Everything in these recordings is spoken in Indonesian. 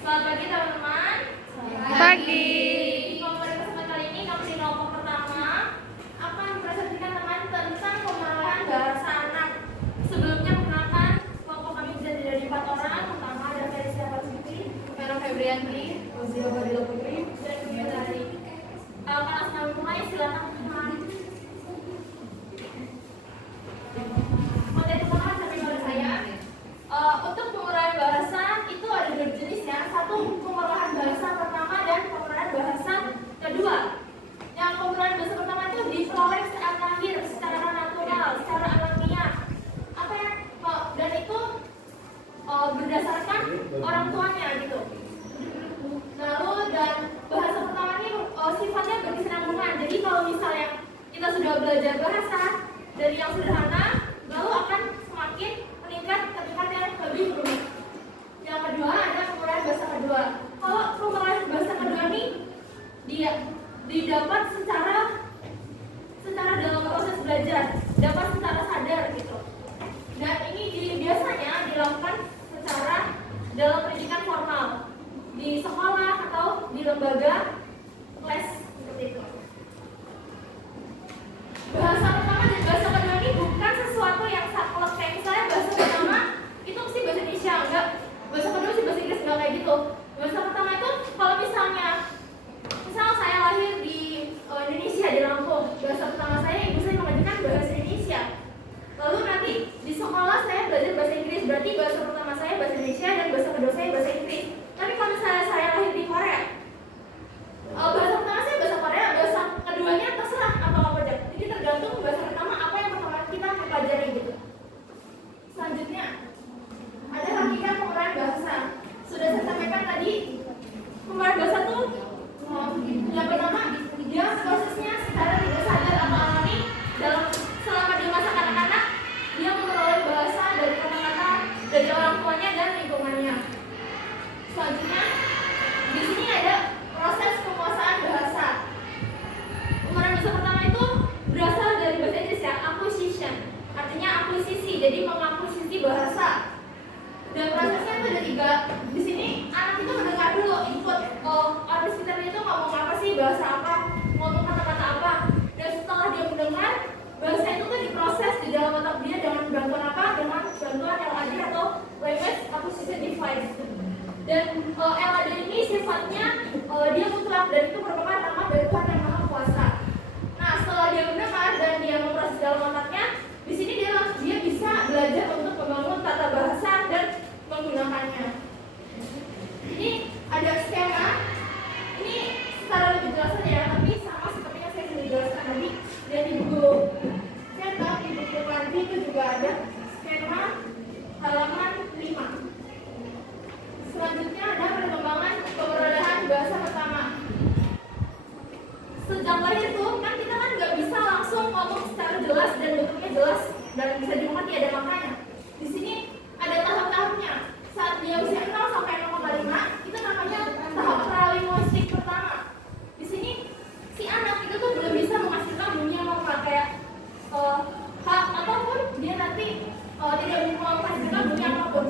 Selamat pagi teman-teman. Pagi. Di pada kesempatan kali ini kami di kelompok pertama akan mempresentasikan teman tentang pemerahan bahasa anak. Sebelumnya perkenalkan kelompok kami bisa dari 4 orang, pertama ada Felicia Pasiti, Vera Febrianti, Rosio Badila Putri, dan Gimia Dari. Kalau langsung mulai silakan teman. Materi pertama sampai kepada saya. Untuk pemerahan bahasa itu ada dua jenis ya. Satu pemerahan bahasa pertama dan pemerahan bahasa kedua. Yang pemerahan bahasa pertama itu diperoleh saat lahir secara natural, secara alamiah. Apa ya? Dan itu berdasarkan orang tuanya gitu. Lalu dan bahasa pertama ini sifatnya berkesinambungan. Jadi kalau misalnya kita sudah belajar bahasa dari yang sederhana, lalu akan semakin meningkat ketika yang lebih rumit. Yang kedua ada pemerahan bahasa kedua. Kalau pemerahan bahasa kedua ini dia didapat secara dalam proses belajar, dapat secara sadar gitu. Dan ini biasanya dilakukan secara dalam pendidikan formal di sekolah atau di lembaga les seperti itu. Bahasa pertama dan bahasa kedua ini bukan sesuatu yang saklek kayak misalnya bahasa pertama itu mesti bahasa Indonesia, enggak. Bahasa kedua sih bahasa Inggris, enggak kayak gitu. Bahasa pertama itu kalau misalnya saya lahir di Indonesia, di Lampung, bahasa pertama saya ibu saya mengajarkan bahasa Indonesia. Lalu nanti di sekolah saya belajar bahasa Inggris, berarti bahasa pertama saya bahasa Indonesia dan bahasa kedua saya bahasa Inggris. Tapi kalau misalnya saya lahir di Korea, bahasa pertama saya bahasa Korea, bahasa keduanya terserah apa aja. Jadi tergantung bahasa pertama apa yang pertama kita pelajari gitu. Selanjutnya ada hakikat pemerahan bahasa. Sudah saya sampaikan tadi, pemerahan bahasa tuh yang pertama dia prosesnya secara tidak sadar atau alami dalam selama dia masa kanak-kanak dia memperoleh bahasa dari kata-kata dari orang tuanya dan lingkungannya. Selanjutnya di sini ada proses penguasaan bahasa. Pemerahan bahasa pertama itu berasal dari bahasa Inggris ya, acquisition, artinya akuisisi, jadi mengakuisisi bahasa. Dan prosesnya itu ada 3. Di sini anak itu mendengar dulu input, orang di sekitarnya itu ngomong apa sih, bahasa apa, ngomong kata-kata apa. Dan setelah dia mendengar, bahasa itu tuh diproses di dalam otak dia dengan bantuan apa? Dengan bantuan LAD atau Language Acquisition Device. Dan LAD ini sifatnya dia mutlak dan itu merupakan nama dari Tuhan yang Maha Kuasa. Nah, setelah dia mendengar dan dia memproses dalam otaknya, di sini dia bisa belajar untuk membangun tata bahasa dan menggunakannya. Ini ada skema. Ini secara lebih jelas saja ya, tapi sama seperti yang saya sudah jelaskan tadi. Dan di buku cetak, di buku Panti itu juga ada skema halaman 5. Selanjutnya ada perkembangan perolehan bahasa pertama. Sejak lahir tuh kan kita kan nggak bisa langsung ngomong secara jelas dan bentuknya jelas dan bisa dimengerti, ada maknanya. Di sini ada tahap-tahapnya. Saat dia usia 0 sampai 0,5 itu namanya tahap pralinguistik pertama. Di sini si anak itu tuh belum bisa menghasilkan bunyi yang normal kayak ataupun dia nanti tidak menghasilkan bunyi apapun.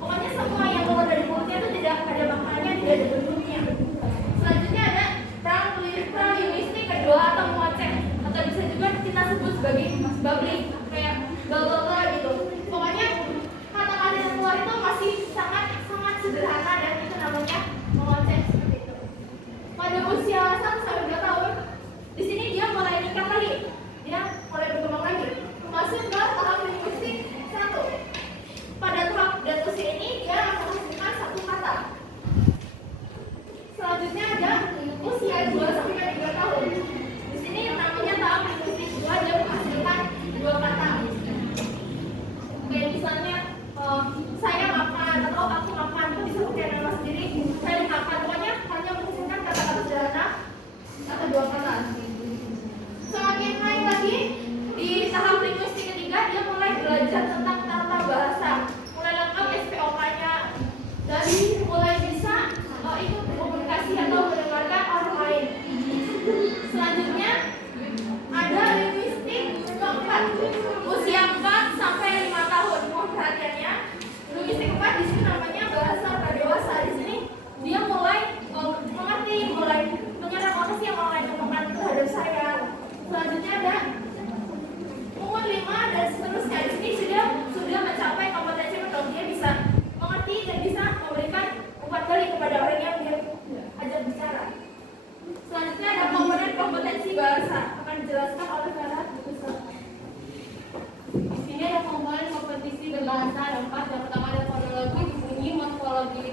Pokoknya semua yang keluar dari mulutnya itu tidak ada maknanya, tidak ada bentuknya. Selanjutnya ada pralinguistik kedua atau ngoceh, atau bisa juga kita sebut sebagai babbling, kayak bla gitu. Pokoknya kata-kata yang keluar itu masih sangat sederhana dan itu namanya mengoceh seperti itu. Pada usia 1 sampai 2 tahun, di sini dia mulai meningkat lagi, dia mulai berkembang lagi, masuk ke tahap linguistik 1. Pada tahap dan usia ini dia menghasilkan 1 kata. Selanjutnya ada usia 2 sampai 3 tahun. Di sini namanya tahap linguistik 2, dia menghasilkan 2 kata. Kayak misalnya saya makan atau aku makan, itu bisa pakai nama sendiri. Saya makan, pokoknya hanya menghasilkan kata-kata sederhana atau 2 kata. Semakin naik lagi di tahap linguistik ketiga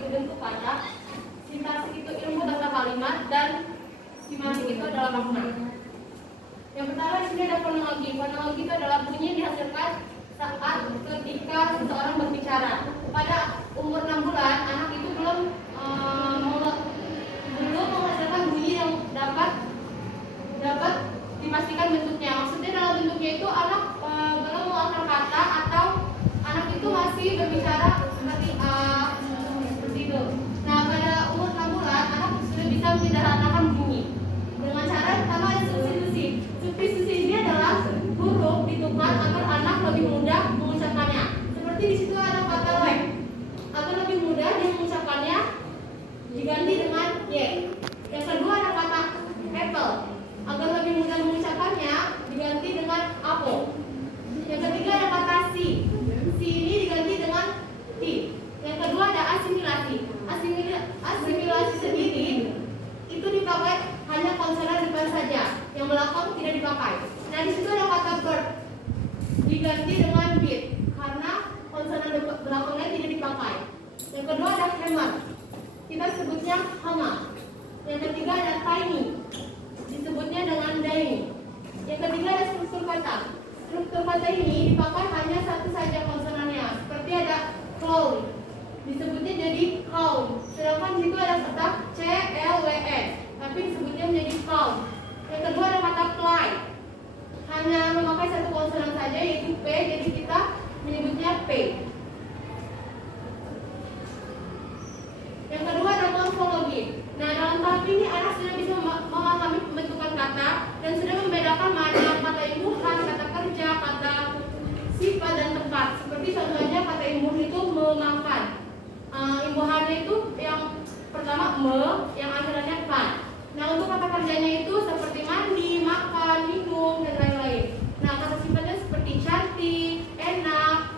berbentuk kata, sintaksis itu ilmu tata kalimat, dan semantik itu adalah makna. Yang pertama di sini ada fonologi. Fonologi itu adalah bunyi yang dihasilkan saat ketika seseorang berbicara. Pada umur 6 bulan, anak itu belum menghasilkan bunyi yang dapat dipastikan bentuknya. Maksudnya dalam bentuknya itu anak belum mengeluarkan kata atau anak itu masih berbicara seperti seperti itu. Nah, pada umur 6 bulan anak sudah bisa menyederhanakan bunyi dengan cara pertama ada substitusi. Substitusi ini adalah huruf ditukar agar anak lebih mudah mengucapkannya. Seperti di situ ada kata leg, agar lebih mudah dia mengucapkannya diganti dengan y. Yang kedua ada kata apple, agar lebih mudah mengucapkannya diganti dengan apple. Yang ketiga ada kata si ini diganti dengan t. Yang kedua ada asimilasi. Asimilasi sendiri itu dipakai hanya konsonan depan saja, yang belakang tidak dipakai. Nah, di situ ada kata bird diganti dengan beat karena konsonan belakangnya tidak dipakai. Yang kedua ada hammer, kita sebutnya hammer. Yang ketiga ada tiny, disebutnya dengan tiny. Yang ketiga ada struktur kata. Struktur kata ini dipakai hanya satu saja konsonannya. Seperti ada clown, disebutnya jadi clown. Sedangkan di situ ada kata clwn, tapi disebutnya menjadi clown. Yang kedua ada kata fly, hanya memakai satu konsonan saja yaitu p, jadi kita menyebutnya p. Yang kedua ada morfologi. Nah, dalam tahap ini anak sudah bisa memahami pembentukan kata dan sudah membedakan mana kata imbuhan, kata kerja, kata sifat dan tempat. Seperti contohnya kata imbuhan itu memakan. Imbuhannya itu yang pertama me, yang akhirannya kan. Nah, untuk kata kerjanya itu seperti mandi, makan, minum, dan lain-lain. Nah, kata sifatnya seperti cantik, enak,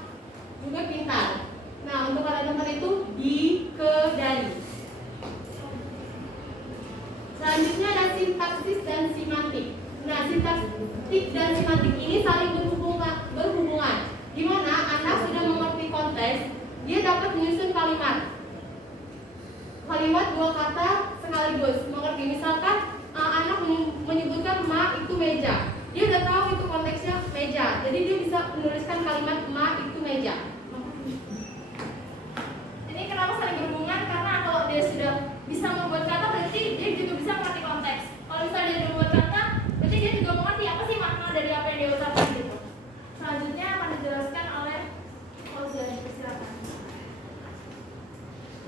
juga pintar. Nah, untuk kata tempat itu di, ke, dari. Selanjutnya ada sintaksis dan semantik. Nah, sintaktik dan semantik ini saling berhubungan. Di mana anak sudah mengerti konteks, dia dapat menyusun kalimat dua kata sekaligus. Mengerti, misalkan anak menyebutkan ma itu meja, dia udah tahu itu konteksnya meja, jadi dia bisa menuliskan kalimat ma itu meja. Ini kenapa saling berhubungan? Karena kalau dia sudah bisa membuat kata, berarti dia juga bisa mengerti konteks. Kalau misalnya dia membuat kata, berarti dia juga mengerti apa sih makna dari apa yang dia ucapkan gitu. Selanjutnya akan dijelaskan oleh Fauzan. Silakan.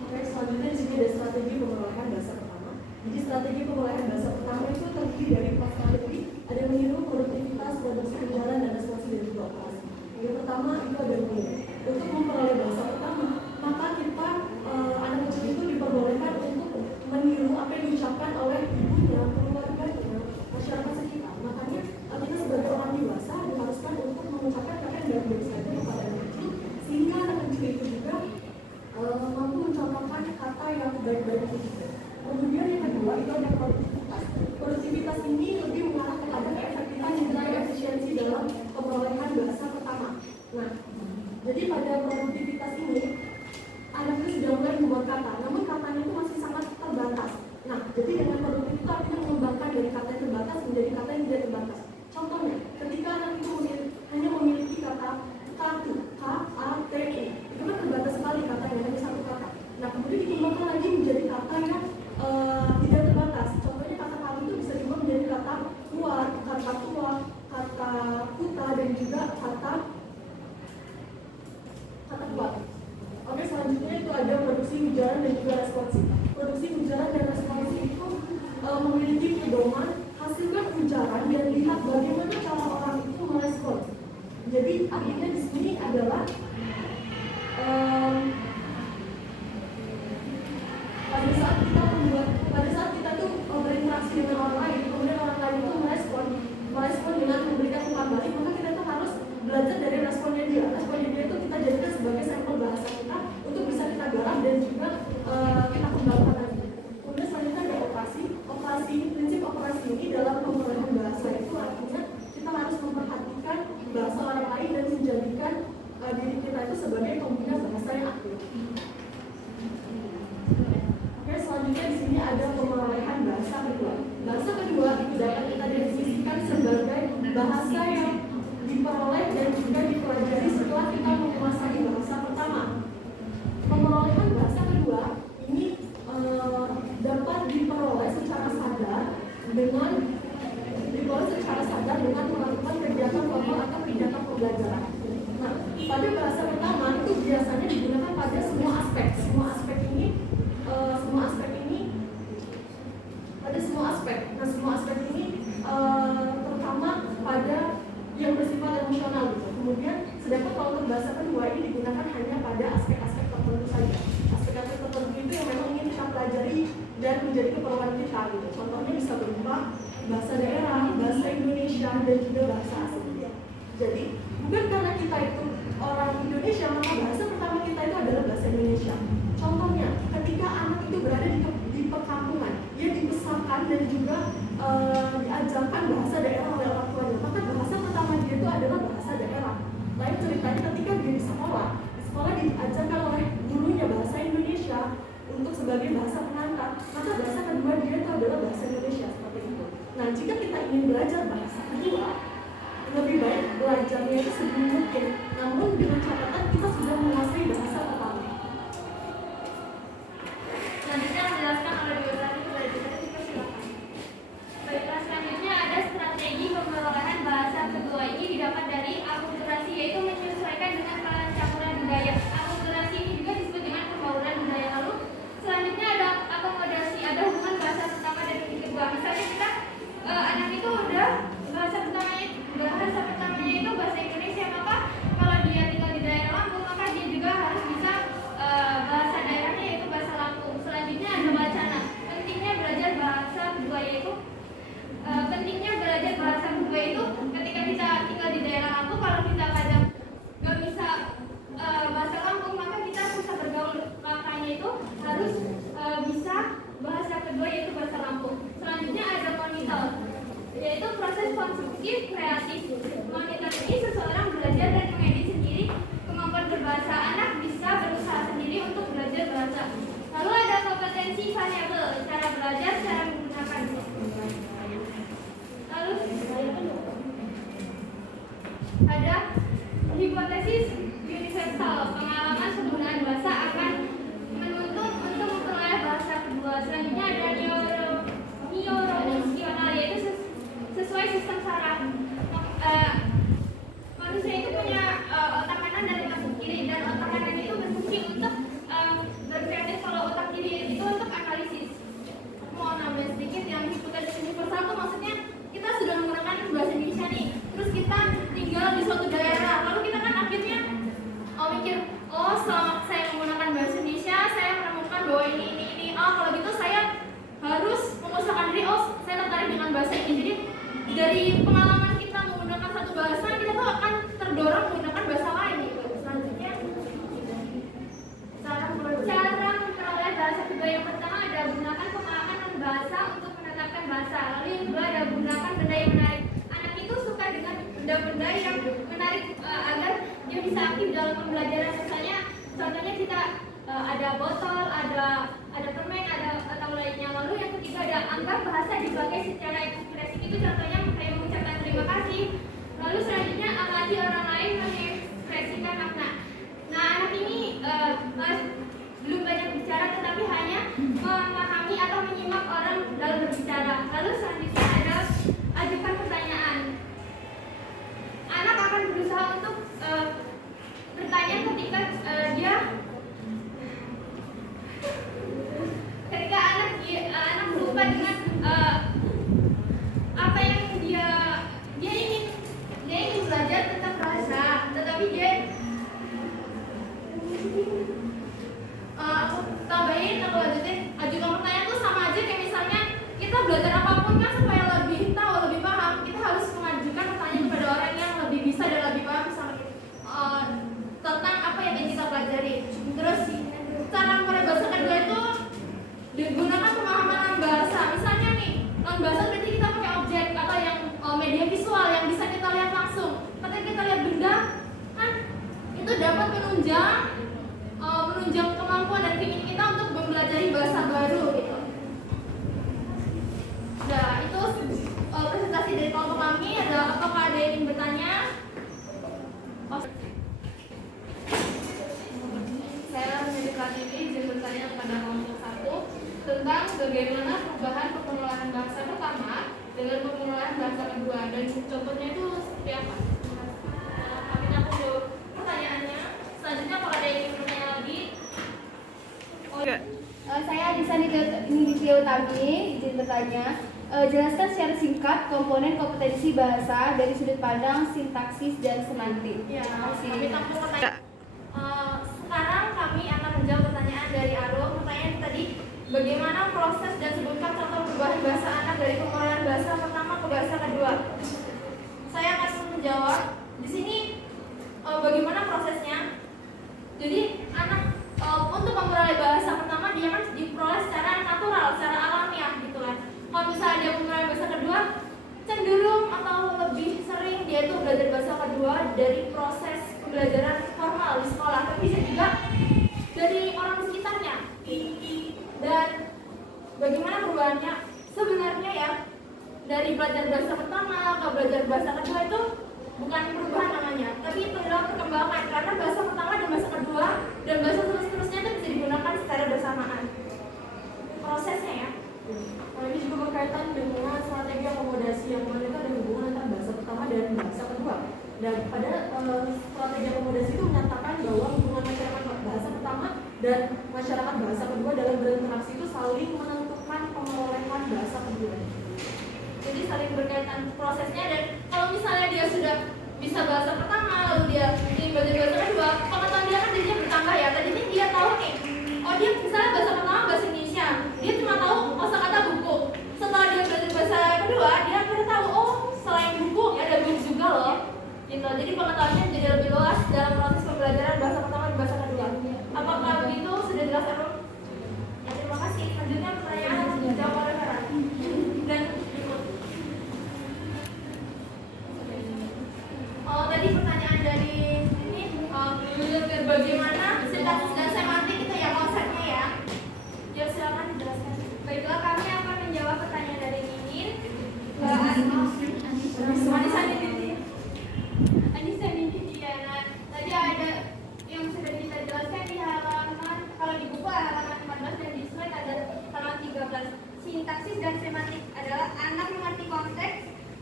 Oke, selanjutnya di sini ada strategi pemerolehan bahasa pertama. Jadi strategi pemerolehan bahasa pertama itu terdiri dari 4 strategi. Ada yang meniru produktivitas, produksi penjualan, dan responsi dan juga operasi. Yang pertama itu ada meniru. Untuk memperoleh bahasa pertama, maka kita anak kecil itu diperbolehkan untuk meniru apa yang diucapkan oleh ibunya, keluarganya, masyarakat sekitar. Makanya kita sebagai orang dewasa diharuskan untuk mengucapkan kata yang baik-baik saja kepada anak kecil, sehingga anak kecil itu juga mampu mencontohkan kata yang baik-baik itu juga. Kemudian yang kedua itu ada produktivitas. Produktivitas ini lebih mengarah kepada keefektifan dan juga efisiensi dalam pemerolehan bahasa pertama. Nah, jadi pada produktivitas ini anak itu sudah mulai membuat kata, namun katanya itu masih sangat terbatas. Nah, jadi dengan produktif itu artinya mengembangkan dari kata yang terbatas menjadi kata yang tidak terbatas. Contohnya, ketika anak itu hanya memiliki kata kartu, K-A-T-U, itu kan terbatas sekali katanya, hanya satu kata. Nah, kemudian dikembangkan lagi menjadi kata yang tidak terbatas. Contohnya kata kartu itu bisa diubah menjadi kata keluar, kata tua, kata kuta, dan juga kata kuat. Oke, selanjutnya itu ada produksi ujaran dan juga responsi. Produksi ujaran dan responsi itu memiliki pedoman, hasilkan ujaran dan lihat bagaimana cara orang itu merespon. Jadi artinya di sini adalah pada saat kita tuh berinteraksi dengan orang lain, kemudian orang lain itu merespon dengan memberikan umpan balik, maka kita tuh harus belajar dari responnya dia. Responnya dia itu kita jadikan sebagai sampel bahasa kita untuk bisa kita garap dan juga kita kembangkan lagi. Kemudian selanjutnya ada operasi. Prinsip operasi ini dalam pemerolehan bahasa itu artinya kita harus memperhatikan bahasa orang lain dan menjadikan diri kita itu sebagai sini ada perolehan bahasa kedua. Bahasa kedua itu dapat kita definisikan sebagai bahasa yang diperoleh dan juga dipelajari setelah kita menguasai bahasa pertama. Pemerolehan bahasa kedua ini dapat diperoleh secara sadar dengan melakukan kegiatan formal atau kegiatan pembelajaran. Nah, pada bahasa pertama itu biasanya digunakan pada semua aspek. Semua aspek ini terutama pada yang bersifat emosional gitu. Kemudian sedangkan kalau untuk bahasa kedua ini digunakan hanya pada aspek-aspek tertentu saja. Aspek-aspek tertentu itu yang memang ingin kita pelajari dan menjadi keperluan kita gitu. Contohnya bisa berupa bahasa daerah, bahasa Indonesia, dan juga bahasa asing. Jadi bukan karena kita itu orang Indonesia maka bahasa pertama kita itu adalah bahasa Indonesia. Contohnya ketika anak itu berada di perkampungan, dia dibesarkan dan juga diajarkan bahasa daerah oleh orang tuanya, maka bahasa pertama dia itu adalah bahasa daerah. Lain ceritanya ketika dia di sekolah diajarkan oleh gurunya bahasa Indonesia untuk sebagai bahasa pengantar, maka bahasa kedua dia itu adalah bahasa Indonesia, seperti itu. Nah, jika kita ingin belajar bahasa kedua, lebih baik belajarnya itu sebelum mungkin, namun dengan catatan kita sudah menguasai bahasa pertama. Selanjutnya menjelaskan oleh Dr. Pelajaran dipersilakan. Baiklah, selanjutnya ada strategi pemerolehan bahasa kedua. Ini didapat dari akulturasi, yaitu menyesuaikan dengan pencampuran budaya. Akulturasi ini juga disebut dengan pembauran budaya. Lalu selanjutnya ada akomodasi, ada hubungan bahasa pertama dan kedua. Misalnya kita anak itu udah bahasa pertamanya itu bahasa Indonesia, maka kalau dia tinggal di daerah Lampung maka dia juga harus bisa bahasa daerahnya yaitu bahasa Lampung. Selanjutnya ada wacana. Pentingnya belajar bahasa kedua itu ketika kita tinggal di daerah Lampung, kalau kita kadang nggak bisa bahasa Lampung maka kita susah bergaul. Makanya itu harus bisa bahasa kedua yaitu bahasa Lampung. Selanjutnya ada monitor, yaitu proses konstruktif kreatif. Monitor ini seseorang belajar dan mengedit sendiri kemampuan berbahasa. Anak bisa berusaha sendiri untuk belajar bahasa. Lalu ada kompetensi variabel, cara belajar, cara menggunakan. Lalu ada hipotesis universal, pengalaman penggunaan bahasa akan menuntut untuk memperoleh bahasa kedua. Selanjutnya ada neuroemosional, yaitu sesuai sistem saraf. Manusia itu punya otak kanan dan otak kiri, dan otak kanan itu berfungsi untuk berkreatif, kalau otak kiri itu untuk analisis. Mau nambahin sedikit, yang hipotesis universal itu maksudnya kita sudah menggunakan bahasa Indonesia nih, terus kita tinggal di suatu daerah, lalu kita kan akhirnya mikir, selama saya menggunakan bahasa Indonesia saya menemukan bahwa ini, kalau gitu saya harus mengusahakan diri, saya tertarik dengan bahasa ini. Jadi dari pengalaman kita menggunakan satu bahasa, kita tuh akan terdorong menggunakan bahasa lain gitu. Selanjutnya cara memperoleh bahasa kedua. Yang pertama ada gunakan pengalaman bahasa untuk menetapkan bahasa. Lalu yang kedua ada gunakan benda yang menarik. Anak itu suka dengan benda-benda yang menarik agar dia bisa aktif dalam pembelajaran. Misalnya contohnya kita ada botol, ada permen, atau lainnya. Lalu yang ketiga ada anggap bahasa dipakai secara ekspresif, itu contohnya kayak mengucapkan terima kasih. Lalu selanjutnya amati orang lain mengekspresikan makna. Nah, anak ini belum banyak bicara tetapi hanya memahami atau menyimak orang dalam berbicara. Lalu selanjutnya ada ajukan pertanyaan. Anak akan berusaha untuk bertanya ketika anak lupa dengan apa yang dia ingin belajar tentang bahasa, tetapi aku lanjutin, ajukan pertanyaan tuh sama aja kayak misalnya kita belajar apapun kan supaya tentang bagaimana perubahan pengelolaan bahasa pertama dengan pengelolaan bahasa kedua, dan contohnya itu seperti apa? Kami akan jawab pertanyaannya. Selanjutnya kalau ada yang ingin bertanya lagi. Saya Adisa Nindya Utami, izin bertanya. Jelaskan secara singkat komponen kompetensi bahasa dari sudut pandang sintaksis dan semantik. Ya, Terima kasih. kami tampung pertanyaan. Sekarang kami akan menjawab pertanyaan dari Aro. Pertanyaan tadi, bagaimana proses dan sebutkan contoh perubahan bahasa anak dari pengelolaan bahasa pertama ke bahasa kedua. Saya akan menjawab di sini bagaimana prosesnya. Jadi anak untuk memperoleh bahasa pertama dia kan diperoleh secara natural, secara alamiah gitu kan. Kalau misalnya dia memperoleh bahasa kedua, cenderung atau lebih sering dia tuh belajar bahasa kedua dari proses pembelajaran formal di sekolah, tapi bisa juga dari orang di sekitarnya. Dan bagaimana perubahannya? Sebenarnya ya, dari belajar bahasa pertama ke belajar bahasa kedua itu bukan perubahan namanya, tapi itu adalah perkembangan, karena bahasa pertama dan bahasa kedua dan bahasa seterusnya itu bisa digunakan secara bersamaan. Prosesnya ya. Nah, ini juga berkaitan dengan strategi akomodasi yang mana itu ada hubungan antara bahasa pertama dan bahasa kedua. Dan pada strategi akomodasi itu menyatakan bahwa hubungan masyarakat bahasa pertama dan masyarakat bahasa kedua dalam berinteraksi itu saling menentukan pengelolaan bahasa kedua. Jadi saling berkaitan prosesnya, dan kalau misalnya dia sudah bisa bahasa pertama lalu dia ingin belajar bahasa kedua, pengetahuan dia kan jadinya bertambah ya. Tadinya dia tahu nih, oh dia misalnya bahasa pertama bahasa Indonesia, dia cuma tahu kosakata buku. Setelah dia belajar bahasa kedua, dia akhirnya tahu oh selain buku ada buku juga loh. Gitu. Jadi pengetahuannya jadi lebih luas dalam proses pembelajaran bahasa pertama dan bahasa kedua. Apakah begitu? Sudah jelas ya, Bro? Ya, terima kasih. Selanjutnya pertanyaan dijawab oleh Farah. Dan tadi pertanyaan dari ini bagaimana sintaksis dan semantik itu ya konsepnya ya. Ya silakan dijelaskan. Baiklah, kami akan menjawab pertanyaan dari Ninin. Anissa Nindi ya. Nah, tadi ada yang sudah kita jelaskan di halaman, kalau di buku halaman 14 dan di slide ada halaman 13. Sintaksis dan semantik adalah anak mengerti konteks,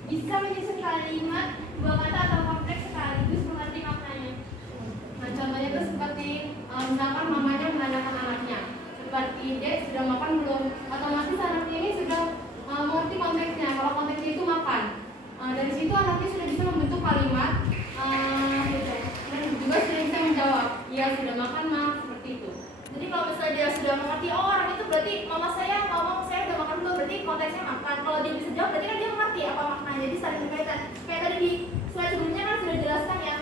bisa menyusun kalimat, dua kata atau kompleks sekaligus mengerti maknanya. Nah, contohnya itu seperti misalkan mamanya menanyakan anaknya, seperti Dek sudah makan belum? Otomatis anaknya ini sudah mengerti konteksnya, kalau konteksnya itu makan. Dari situ anaknya sudah bisa membentuk kalimat, gitu. Dan juga sudah bisa menjawab, iya sudah makan Ma, seperti itu. Jadi kalau misalnya dia sudah mengerti, oh orang itu berarti mama saya ngomong saya udah makan belum, berarti konteksnya makan. Kalau dia bisa jawab, berarti kan dia mengerti apa maknanya. Jadi saling berkaitan. Kayak tadi di slide sebelumnya kan sudah jelaskan ya,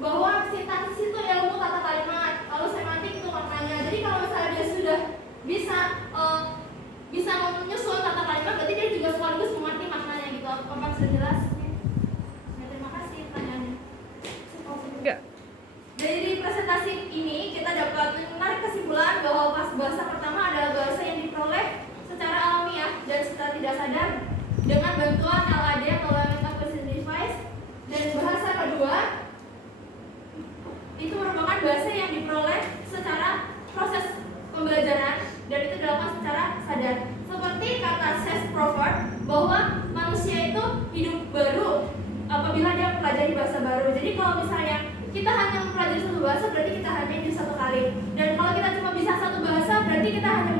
bahwa sintaksis itu ilmu tata kalimat, lalu semantik itu maknanya. Jadi kalau misalnya dia sudah bisa menyusun tata kalimat, berarti dia juga sekaligus mengerti maknanya gitu. Apakah sudah jelas? Ya, terima kasih pertanyaannya. Dari presentasi ini kita dapat menarik kesimpulan bahwa bahasa pertama adalah bahasa yang diperoleh secara alamiah dan secara tidak sadar dengan bantuan LAD atau Language Acquisition Device, dan bahasa kedua itu merupakan bahasa yang diperoleh secara proses pembelajaran dan itu dilakukan secara sadar. Seperti kata Seth Crawford bahwa manusia itu hidup baru apabila dia mempelajari bahasa baru. Jadi kalau misalnya kita hanya mempelajari satu bahasa berarti kita hanya hidup satu kali, dan kalau kita cuma bisa satu bahasa berarti kita hanya